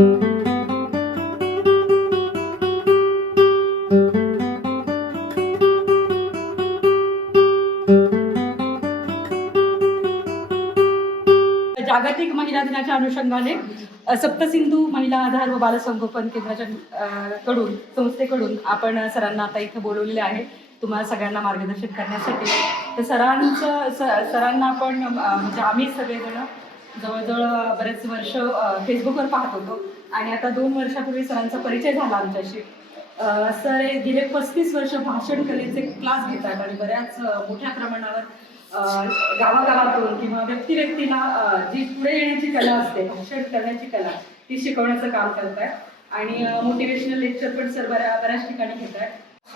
जागतिक महिला दिनाच्या अनुषंगाने सप्तसिंधू महिला आधार व बालसंगोपन केंद्राच्या कडून संस्थेकडून आपण सरांना आता इथं बोलवलेले आहे तुम्हाला सगळ्यांना मार्गदर्शन करण्यासाठी. तर सरांना आपण म्हणजे आम्ही सगळेजण जवळजवळ बरेच वर्ष फेसबुकवर पाहत होतो आणि आता 2 वर्षापूर्वी सरांचा परिचय झाला आमच्याशी. सर गेले 35 वर्ष भाषण कलेचे क्लास घेतात आणि बऱ्याच मोठ्या प्रमाणावर गावागावातून किंवा व्यक्तीला जी पुढे येण्याची कला असते, भाषण करण्याची कला, ती शिकवण्याचं काम करत आहे आणि मोटिवेशनल लेक्चर पण सर बऱ्याच ठिकाणी घेत आहे.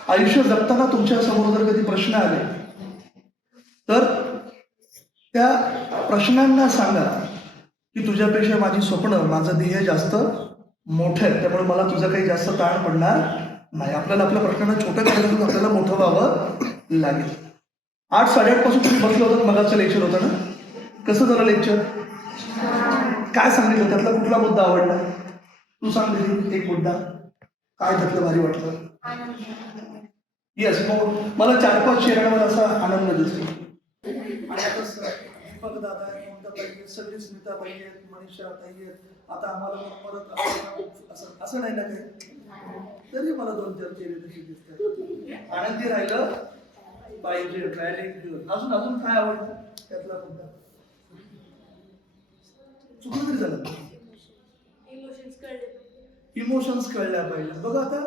आयुष्य जगताना तुमच्या समोर जर कधी प्रश्न आले तर त्या प्रश्नांना सांगा की तुझ्यापेक्षा माझी स्वप्न, माझं ध्येय जास्त मोठं आहे, त्यामुळे मला तुझं काही जास्त ताण पडणार नाही. आपल्याला आपल्या प्रश्नांना छोटं करायचं, आपल्याला मोठं व्हावं लागेल. 8-8:30 पासून तुम्ही बसलं होतं, मगाचं लेक्चर होतं ना, कसं झालं लेक्चर? काय सांगितलं, त्यातला कुठला मुद्दा आवडला? तू सांग दिली एक मुद्दा, काय त्यातलं भारी वाटलं? येस, मग मला 4-5 चेहऱ्यांवर असा आनंद दिसतो. दीपक दादा, ममता पाहिजे, सगळी स्मिता पाहिजे, मनीषा पाहिजे, आता आम्हाला परत असं नाही ना काही, तरी मला 2-4 चेहरे तसे दिसतात. आनंदी राहिलं पाहिजे. अजून काय आवडतं त्यातला मुद्दा? चुकलं तरी झालं, इमोशन्स कळल्या पाहिजे. बघा आता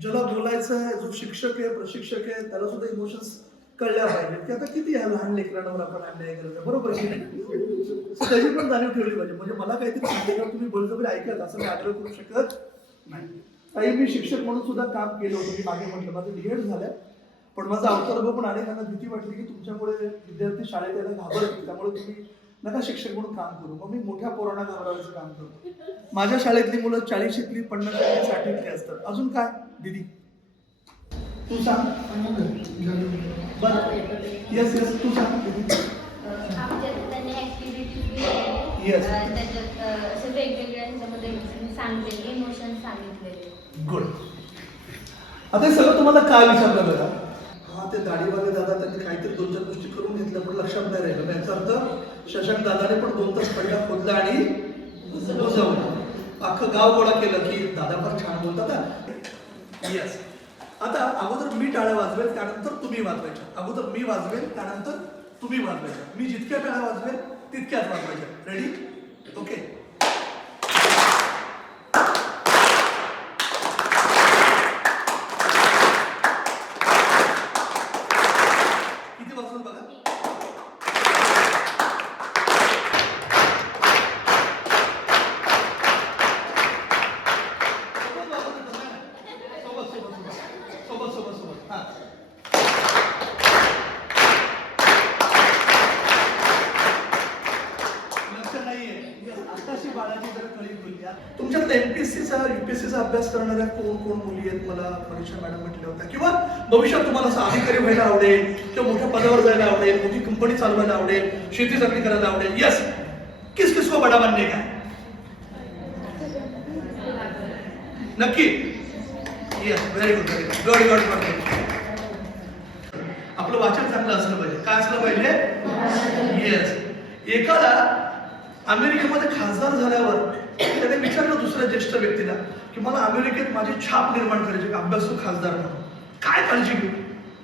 ज्याला बोलायचं आहे, जो शिक्षक आहे, प्रशिक्षक आहे, त्याला सुद्धा इमोशन्स कळल्या पाहिजे की आता किती ह्या लहान लेकरांवर आपण अन्याय करतो, बरोबर की नाही? त्याची पण जाणीव ठेवली पाहिजे. म्हणजे मला काहीतरी सांगितलं तुम्ही बळजबरी ऐकत असं मी आग्रह करू शकत नाही. काही मी शिक्षक म्हणून सुद्धा काम केलं होतं. मी मागे म्हटलं माझं डीएड झालंय, पण माझा अवतर्भ पण अनेकांना भीती वाटली की तुमच्यामुळे विद्यार्थी शाळेत यायला घाबरतील, त्यामुळे तुम्ही नका शिक्षक म्हणून काम करू. मग मी मोठ्या पोरांना घाबरायचं काम करतो. माझ्या शाळेतली मुलं 40ली, 50ली, 60ली असतात. अजून काय दीदी तू सांग? येस येस, तू सांग दीदी. Yes, good. आता हे सगळं तुम्हाला काय विचारलं बघा? हा, ते दाढीवाले दादा त्यांनी काहीतरी 2-4 गोष्टी करून घेतल्या पण लक्षात नाही राहिलं. याचा अर्थ शशांक दादाने पण 2 तास खड्डा खोदला आणि बुजवला. अख्खं गाव गोळा केलं की दादा पण छान बोलतात. येस. आता अगोदर मी टाळ्या वाजवेल, त्यानंतर तुम्ही वाजवायच्या. अगोदर मी वाजवेल, त्यानंतर तुम्ही वाजवायच्या. मी जितक्या टाळ्या वाजवेल तितक्याच वाजवायच्या. रेडी? ओके. किती वाजवल बघा? सोबत. हा, लक्ष नाहीये. आताशी बाळाची जर कळी बोलल्या. तुमच्यात एमपीएससीचा यूपीएससीचा अभ्यास करणाऱ्या कोण मुली आहेत? मला मनीषा मॅडम म्हटल्या होत्या. किंवा भविष्यात तुम्हाला असं अधिकारी व्हायला आवडेल किंवा मोठ्या पदावर जायला आवडेल, मोठी कंपनी चालवायला आवडेल, शेती चाकरी करायला आवडेल. यस, किस को बडा बनने का? नक्की. Yes, very good. आपलं वाचन चांगलं असलं पाहिजे. काय असलं पाहिजे? येस. एकाला अमेरिकेमध्ये खासदार झाल्यावर त्याने विचारलं दुसऱ्या ज्येष्ठ व्यक्तीला की मला अमेरिकेत माझी छाप निर्माण करायची, अभ्यासू खासदार म्हणून, काय काळजी घेऊ?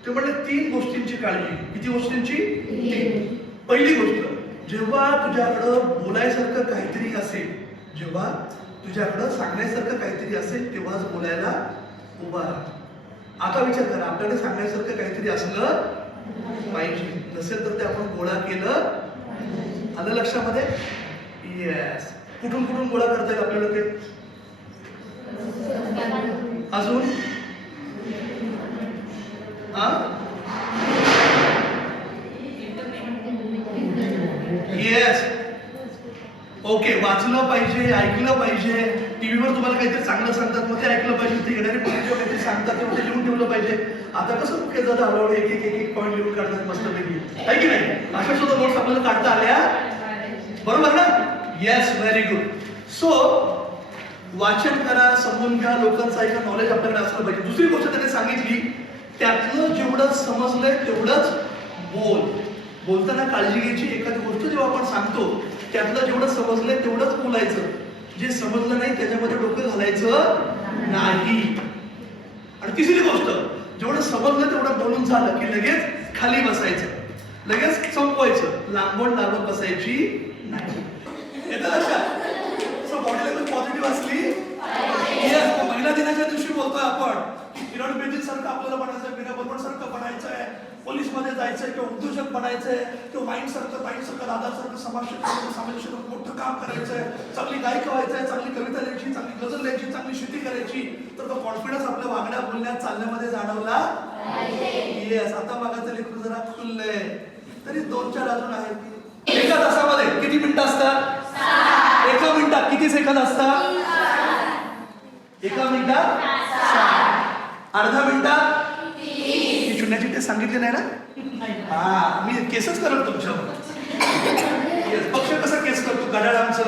ते म्हणले 3 गोष्टींची काळजी. किती गोष्टींची? 3. पहिली गोष्ट, जेव्हा तुझ्याकडं बोलायसारखं काहीतरी असेल, जेव्हा तुझ्याकडं सांगण्यासारखं काहीतरी असेल तेव्हाच बोलायला उभा राहा. आता विचार करा, आपल्याकडे सांगण्यासारखं काहीतरी असलं पाहिजे, नसेल तर ते आपण गोळा केलं. आलं लक्षामध्ये? येस. कुठून गोळा करता येईल आपल्याला ते? अजून? येस. ओके, वाचलं पाहिजे, ऐकलं पाहिजे. टीव्हीवर तुम्हाला काहीतरी चांगलं सांगतात, मग ते ऐकलं पाहिजे. ते येणारे मुली काहीतरी सांगतात तेव्हा ते लिहून ठेवलं पाहिजे. आता कसं मुख्य जातं हळूहळू एक पॉईंट लिहून काढतात मस्तपैकी, आहे की नाही? अशा सुद्धा नोट्स आपल्याला काढता आल्या, बरोबर ना? Yes, very good. सो वाचन करा, समजून घ्या, लोकांचं ऐका, नॉलेज आपल्याकडे असलं पाहिजे. दुसरी गोष्ट त्याने सांगितली, त्यातलं जेवढं समजलंय तेवढंच बोल. बोलताना काळजी घ्यायची. एखादी गोष्ट जेव्हा आपण सांगतो त्यातलं जेवढं समजलंय तेवढंच बोलायचं. जे समजलं नाही त्याच्यामध्ये डोकं घालायचं नाही. आणि तिसरी गोष्ट, जेवढं समजलं तेवढं बोलून झालं की लगेच खाली बसायचं, लगेच संपवायचं, लांबून लागत बसायची नाही. येतं लक्षात? बॉडी लँग्वेज पॉझिटिव्ह असली. महिला दिनाच्या दिवशी बोलतोय आपण की किरण बेदी सारखं आपल्याला बनायचंय, मीरा बर्मन सारखं बनायचंय, पोलीस मध्ये जायचंय, किंवा उद्योजक बनायचंय, किंवा माईंड सारखं दादासारखं समाजात मोठं काम करायचंय, चांगली गायक व्हायचंय, चांगली कविता लिहायची, चांगली गझल लिहायची, चांगली शेती करायची. तर तो कॉन्फिडन्स आपल्या वागण्या बोलण्यात चालण्यामध्ये जाणवला. येस, आता मागाचं लेकरू जरा खुललंय. तरी 2-4 अजून आहेत. एका तासामध्ये किती मिनिटं असतात? एका मिनिटात किती सेकंद असतात? एका मिनिटात 6. अर्धा मिनिटात ही शून्याची टेस्ट सांगितली नाही ना? हा, मी केसच करत तुमच्यावर. पक्ष कसं केस करतो? घड्याळ आमचं,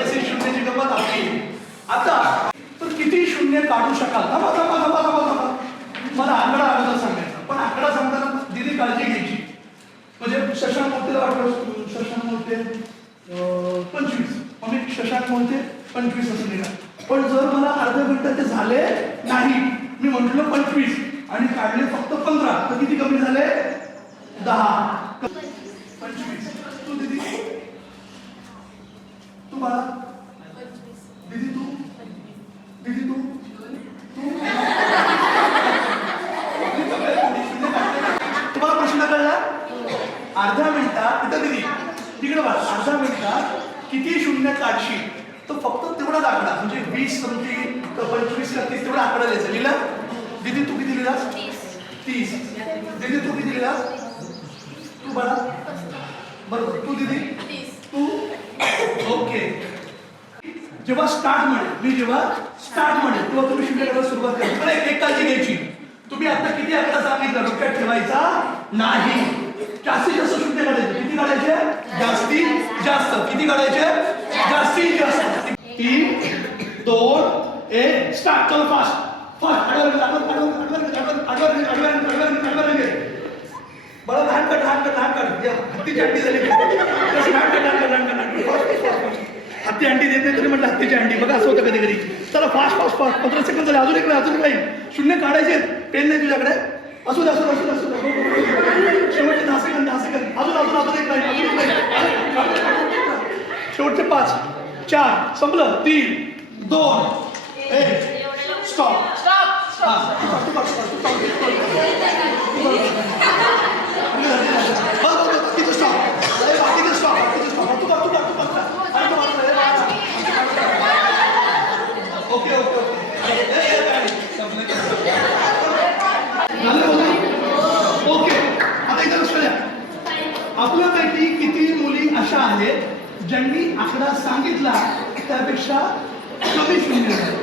तशी शून्याची गंमत आपली. आता तर किती शून्य काढू शकाल? मला आकडा अगोदर सांगायचा, पण आकडा सांगताना दिली काळजी घ्यायची. म्हणजे शशांक मोठेला वाटलं, शशांक मोठे 25, मग मी शशांक मोठे 25 असं लिहिलं. पण जर मला अर्ध्या मिनिटाचे झाले नाही, मी म्हटलं 25 आणि काढले फक्त 15, तर किती कमी झाले? 10. 25. तू दीदी, तू मला दीदी, तू दीदी, तू तुम्हाला प्रश्न कळला? अर्ध्या मिनिटात इथं दिदी तिकडे बघा, अर्ध्या मिनिटात किती शून्य काढशील तर फक्त तेवढाच आकडा, म्हणजे 20 समथिंग 25 का 30 तेवढा आकडा द्यायचा. लिहिला? दीदी तू किती लिहिलास? 30. दीदी तू किती लिहिलास? तू बघा बरोबर. तू दीदी? तू? ओके. जेव्हा स्टार्ट म्हणेल, मी जेव्हा स्टार्ट म्हणेल तेव्हा तुम्ही शून्य करायला सुरुवात करायची. पण एक काळजी घ्यायची, तुम्ही आता किती आकडा सांगितला डोक्यात ठेवायचा नाही. जास्तीत जास्त शून्य काढायचे. किती काढायचे? जास्तीत जास्त. किती काढायचे? जास्तीत जास्त. 3, 2, 1 स्टार्ट. चलो फास्ट फास्ट. बरं लहान काढ. हत्तीची अंडी झाली. हत्ती अंडी देत नाही तरी म्हटलं हत्तीची अंडी. बघा असं होतं कधी कधी. चला फास्ट फास्ट फास्ट. 15 सेकंद झाले. अजून एक लाईन. शून्य काढायचे. पेन नाही तुझ्याकडे? असू दे. शेवटचे 10 सेकंद. अजून एक लाईन. शेवटचे 5, 4, संपलं. 3, 2, 1 स्टॉप. ओके. आता इथं लक्ष द्या. आपल्यापैकी किती मुली अशा आहेत ज्यांनी आकडा सांगितला त्यापेक्षा कमी शून्य झाले,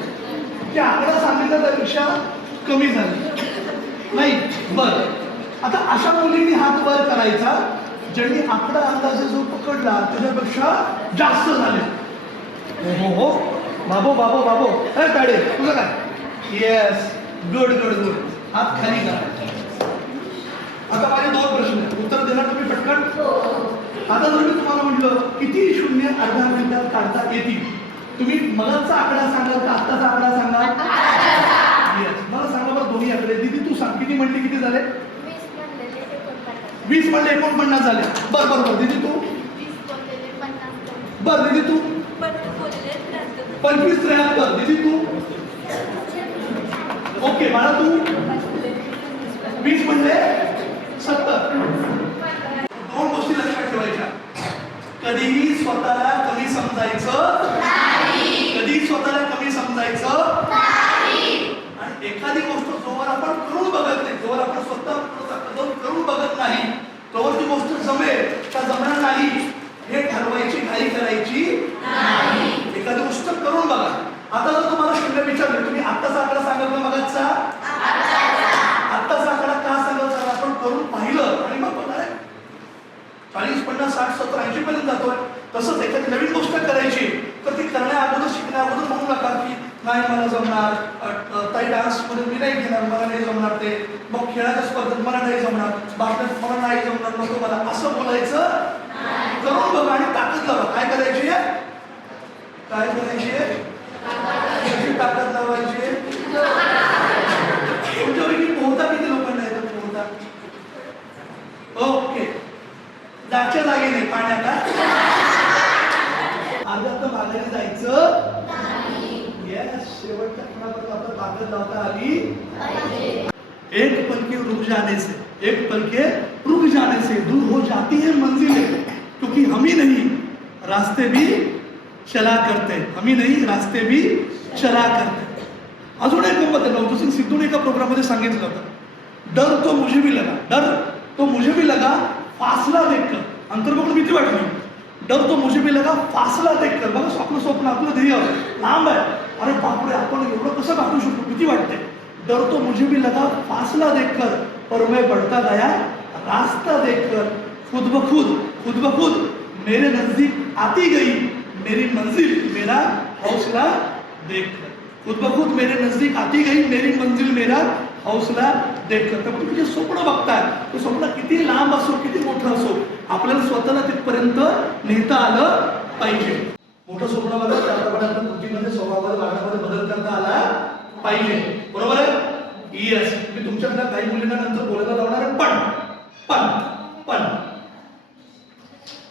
त्या आकडा सांगितला त्यापेक्षा कमी झाले नाही? बरं, आता अशा मुलींनी हात वर करायचा ज्यांनी आकडा अंदाजे जो पकडला त्याच्यापेक्षा जास्त झाले. हो बाबो ताडे तुझं काय? Yes, good. हात खाली करा. आता माझे 2 प्रश्न आहेत, उत्तर देणार तुम्ही पटकन? आता जर मी तुम्हाला म्हटलं किती शून्य अर्ध्या मिनिटात काढता येतील, तुम्ही मलाचा आकडा सांगाल का आत्ताचा आकडा सांगाल? मला सांगा बरं दोन्ही आकडे. दीदी तू सांग, किती म्हणली किती झाले? 20 म्हणले 49 झाले. बरं. दीदी तू? बरं दीदी तू? 25 73. दीदी तू? ओके. मला तू? 20 म्हणले 70. 2 गोष्टी लक्षात ठेवायच्या. कधीही स्वतःला कमी समजायचं नाही. आणि एखादी गोष्ट जोवर आपण करून बघत नाही, जोवर आपण स्वतः करून बघत नाही तोवर ती गोष्ट जमेल का जमणार नाही हे ठरवायची घाई करायची नाही. एखादी गोष्ट करून बघा. आता जर तुम्हाला शून्य विचारले, तुम्ही आत्ताचा आकडा सांगाल का मगाचा? आत्ताचा आकडा का सांगाल? आपण करून पाहिलं आणि मग बघा 40, 50, 60, 70, 80 पर्यंत जातोय. तसंच एखादी नवीन गोष्ट करायची तर ती करण्या नाही मला जमणार, ताई डान्समध्ये मी नाही घेणार, मला नाही जमणार ते, मग खेळाच्या स्पर्धेत मला नाही जमणार, भाषणात मला नाही जमणार, नको मला, असं बोलायचं करून बघा आणि ताकद लावा. काय करायची आहे, काय करायची आहे, कशी ताकद लावायची आहे. तुमच्यापैकी पोहता किती लोकांना येतं पोहता? ओके, जागच्या जागी नाही, पाण्यात आधी आता मागायला जायचं. येस, शेवटच्या क्षणापर्यंत आपल्याला ताकद लावता आली. एक पल के रुक जाने से, एक पल के रुक जाने से दूर हो जाती है मंजिलें, क्योंकि हम ही नहीं रास्ते भी चला करते, हम ही नहीं रास्ते भी चला करते. अजून एक गंमत आहे, नवजोत सिद्धूने एका प्रोग्राम मध्ये सांगितलं होतं, डर तो मुझे भी लगा, डर तो मुझे भी लगा फासला देखकर. अंतर्मुख भीती वाटली. डर तो मुझे भी लगा फासला देखकर. बघा, स्वप्न आपलं ध्येय लांब आहे, अरे बापरे आपण एवढं कसं गाठू शकतो, भीती वाटते. डर तो मुझे भी लगा फासला देखकर, पर मैं बढ़ता गया रास्ता देखकर. खुद ब खुद मेरे नजदीक आती गई मेरी मंजिल मेरा हौसला देखकर. खुद ब खुद मेरे नजदीक आती गई मेरी मंजिल मेरा हौसला देखकर. तर तुम्ही जे स्वप्न बघताय ते स्वप्न किती लांब असो, किती मोठं असो, आपल्याला स्वतःला तिथपर्यंत नेता आलं पाहिजे. मोठं स्वप्न बघा, त्याप्रमाणे आपल्या बुद्धीमध्ये, स्वभावामध्ये, वागण्यामध्ये बदल करता आला पाहिजे. बरोबर आहे? येस. मी तुमच्याकडे काही मुलींना नंतर बोलायला लावणार आहे, पण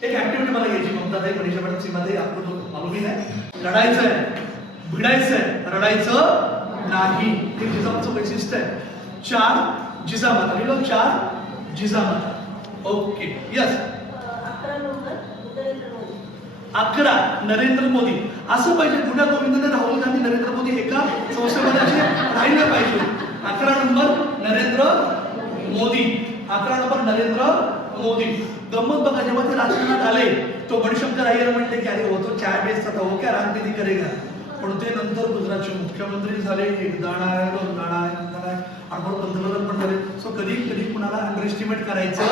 एक ऍक्टिव्हिटी मला घ्यायची म्हणतात आहे मनीषा मॅडम सीमाताई, आपण मालूमी नाही, लढायचंय, भिडायचंय, रडायचं नाही. हे जिजामाचं वैशिष्ट्य आहे. 4 जिजामाता लिहिलं, 4 जिजामाता. Okay, yes. 11 नरेंद्र मोदी. असं पाहिजे, गुड्या गोविंदाने, राहुल गांधी, नरेंद्र मोदी एका संस्थेमध्ये असे राहिले पाहिजे. 11 नंबर नरेंद्र मोदी. 11 नंबर नरेंद्र मोदी. गंमत बघा, जेव्हा ते राजकारणात आले तो मणिशंकर अय्यर म्हणले की अरे हो तो चाय बेचता था, हो क्या राजनीति करेगा. पण ते नंतर गुजरातचे मुख्यमंत्री झाले. एकदा नाही, दोनदा नाही, आणि मग पंतप्रधान पण झाले. सो कधी कुणाला अंडर एस्टिमेट करायचं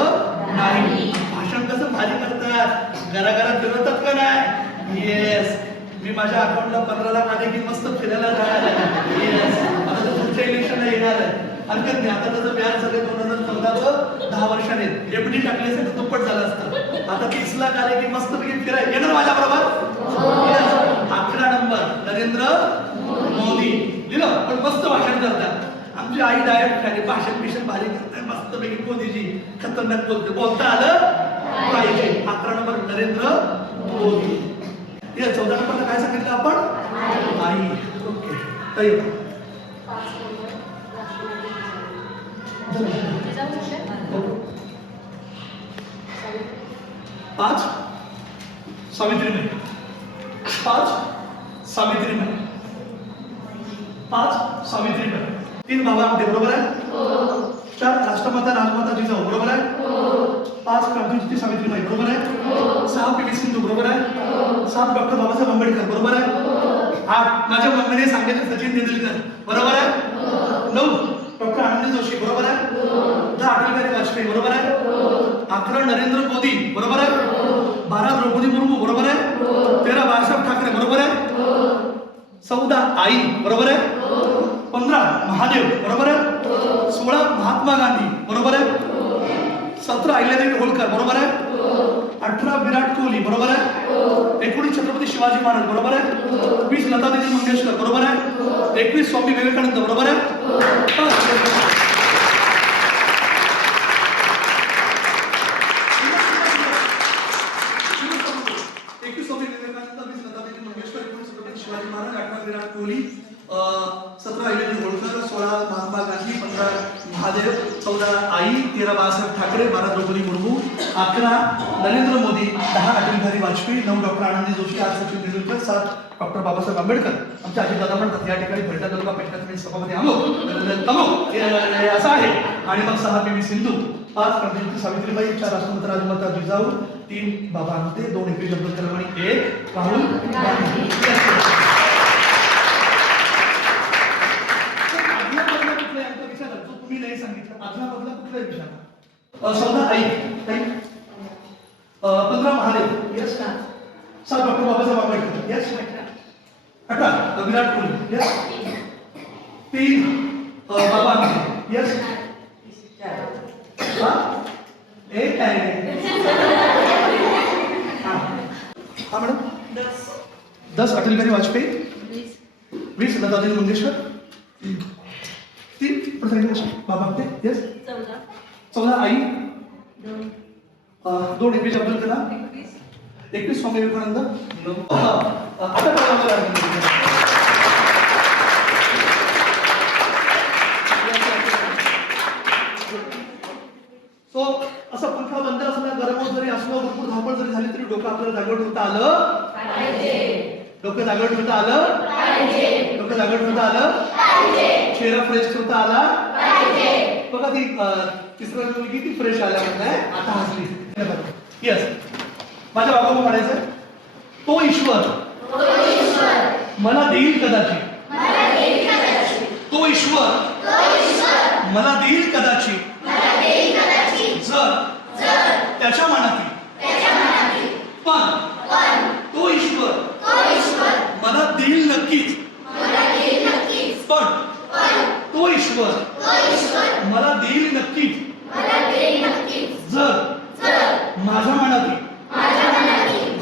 नाही. भाषण कसं भारी करतात, घराघरात फिरवतात का नाही. येस, मी माझ्या अकाउंटला 15 लाख आले की मस्त फिरायला जाणार आहे. येस, आता तर पुढच्या इलेक्शनला येणार आहे, हरकत नाही. आता त्याचं व्याज सगळे 2014चं 10 वर्षाने एफडी टाकले असेल तर दुप्पट झालं असतं. आता 30 लाख आले की मस्त पैकी फिरायला येणार माझ्या बरोबर. 11 नंबर नरेंद्र मोदी लिहिलं, पण मस्त भाषण करतात. आमची आई डायरेक्ट खाली भाषण भारी करते, मस्त पैकी मोदीजी खतरनाक बोलता आलं पाहिजे. 11 नंबर नरेंद्र मोदी. 14 नंबरला काय सांगितलं आपण, आई. ओके, ताई 5 सावित्रीबाई. 5 सावित्रीबाई. 5 सावित्रीबाई. 3 बाबा आमटे, बरोबर आहे. 4 राष्ट्रमाता राजमाता जिजाऊ, बरोबर आहे. 5 क्रांतिज्योती सावित्रीबाई, बरोबर आहे. 6 पी.व्ही. सिंधू, बरोबर आहे. 7 डॉक्टर बाबासाहेब आंबेडकर, बरोबर आहे. 8 माझ्या मम्मीने सांगितलं सचिन तेंडुलकर, बरोबर आहे. 9 डॉक्टर आनंदी जोशी, बरोबर आहे. 10 अटल बिहारी वाजपेयी, बरोबर आहे. 11 नरेंद्र मोदी, बरोबर आहे. 12 द्रौपदी मुर्मू, बरोबर आहे. 13 बाळासाहेब ठाकरे, बरोबर आहे. 14 आई, बरोबर आहे. 15 महादेव, बरोबर आहे. 16 महात्मा गांधी, बरोबर आहे. 17 अहिल्यादेवी होळकर, बरोबर आहे. 18 विराट कोहली, बरोबर आहे. 19 छत्रपती शिवाजी महाराज, बरोबर आहे. 20 लतादीदी मंगेशकर, बरोबर आहे. 21 स्वामी विवेकानंद, बरोबर आहे. शिवाजी महाराज, 18 विराट कोहली, 17 अहिल्यादेवी होळकर, 16 महात्मा गांधी, 15 महादेव, 14 आई, 13 बाळासाहेब ठाकरे, 12 द्रौपदी मुर्मू, 11 नरेंद्र मोदी, 10 अटल बिहारी वाजपेयी, 9 डॉक्टर आनंदी जोशी, 8 सचिन तेंडुलकर, 7 डॉक्टर बाबासाहेब आंबेडकर. आमच्या अजितदादा म्हणतात या ठिकाणी भेटला तालुका पेटण्यात सभापती असं आहे. आणि मग 6 पी.व्ही. सिंधू, 5 क्रांतिज्योती सावित्रीबाई, 4 राष्ट्रमाता राजमाता जिजाऊ, 3 बाबा आमटे, 2 ए.पी.जे. अब्दुल कलाम आणि 1 राहुल गांधी. तुम्ही नाही सांगितलं आजला बदला कुठला विचार. 14 आई, 15 Mahadev, yes. 7 doctor Babasaheb Ambedkar, yes. 18 Virat Kohli yes. 3 Baba Amte yes. एक आहे हा मॅडम 10 अटल बिहारी वाजपेयी 20 लता मंगेशकर 3 प्रधानमंत्री बाबा आमटे यस. 14 आई 2 APJ अब्दुल कलाम 21 स्वामी विवेकानंद. आता सो असं पंखा बंद असला गरम जरी असलो भरपूर धावपळ जरी झाली तरी डोकं आपल्याला जागेवर ठेवता आलं पाहिजे. डोकं जागेवर ठेवता आलं पाहिजे. डोकं जागेवर ठेवता आलं पाहिजे. चेहरा फ्रेश ठेवता आला पाहिजे. बघा ती तिसऱ्या मुलगी ती फ्रेश आल्यामध्ये आता हसली यस. माझ्या बाबांना म्हणायचं तो ईश्वर मला देईल कदाचित. तो ईश्वर मला देईल कदाचित जर त्याच्या मनातील पण तो ईश्वर मला देईल नक्कीच पण तो ईश्वर मला देईल नक्कीच जर माझ्या मनातील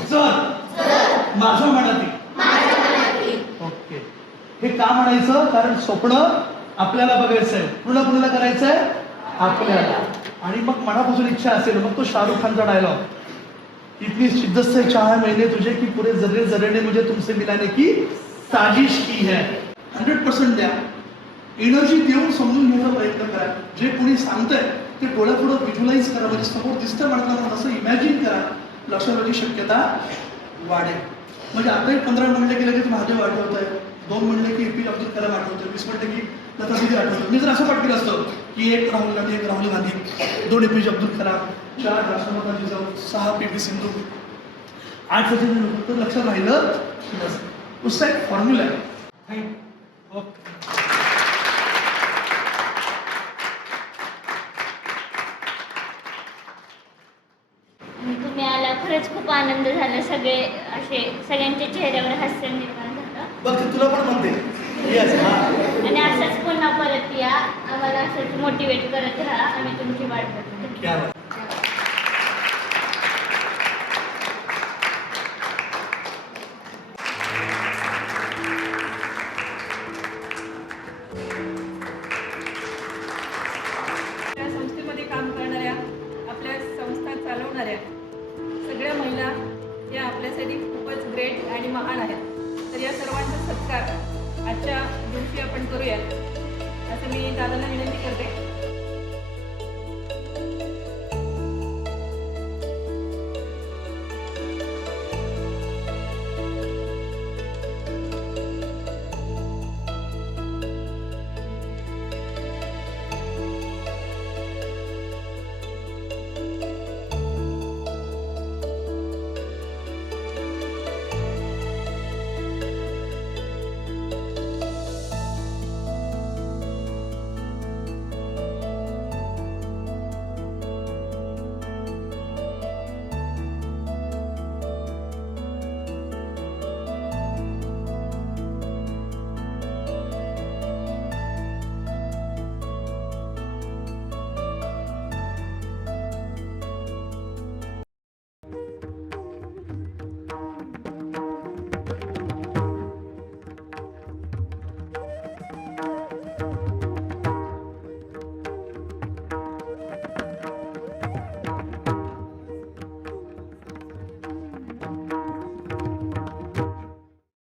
जर माझ्या मनातील. ओके. हे का म्हणायचं कारण स्वप्न आपल्याला बघायचं आहे. कुणाला करायचं आहे आपल्याला. आणि मग मनापासून इच्छा असेल मग तो शाहरुख खानचा डायलॉग इतनी शिद्दत से चाहा मैंने तुझे की पूरे जर्रे जर्रे ने मुझे तुमसे मिलाने की साजिश की है. 100% द्या. एनर्जी देऊन समजून घ्यायचा प्रयत्न करा. जे कोणी सांगतंय ते डोळ्यापुढं व्हिज्युअलाइज करा. म्हणजे समोर दिसतं म्हणताना असं इमॅजिन करा. लक्षात येण्याची शक्यता वाढेल. म्हणजे आता 15 म्हणले की लगेच महादेव आठवत आहे. 2 म्हणले की APJ अब्दुल कलाम आठवतोय. 20 म्हणले की लता दीदी आठवतो. मी जर असं पाठ केलं असतं की 1 राहुल गांधी 1 राहुल गांधी 2 APJ अब्दुल कलाम 4 राष्ट्रपती जाऊ 6 PV सिंधू 8 सचिन तेंडुलकर तर लक्षात राहिलं उसका एक फॉर्म्युला आहे. ओके. तुम्ही आला खरंच खूप आनंद झाला. सगळे असे सगळ्यांच्या चेहऱ्यावर हास्य निर्माण झालं. बघ ते तुला पण म्हणते येस. आणि असंच पुन्हा परत या. आम्हाला असंच मोटिवेट करत राहा. आम्ही तुमची वाट बघतो. क्या बात. त्या संस्थेमध्ये काम करणाऱ्या आपल्या संस्था चालवणाऱ्या सगळ्या महिला या आपल्यासाठी खूपच ग्रेट आणि महान आहेत. तर या सर्वांचा सत्कार आजच्या दिवशी आपण करूया असं मी दादांना विनंती करते.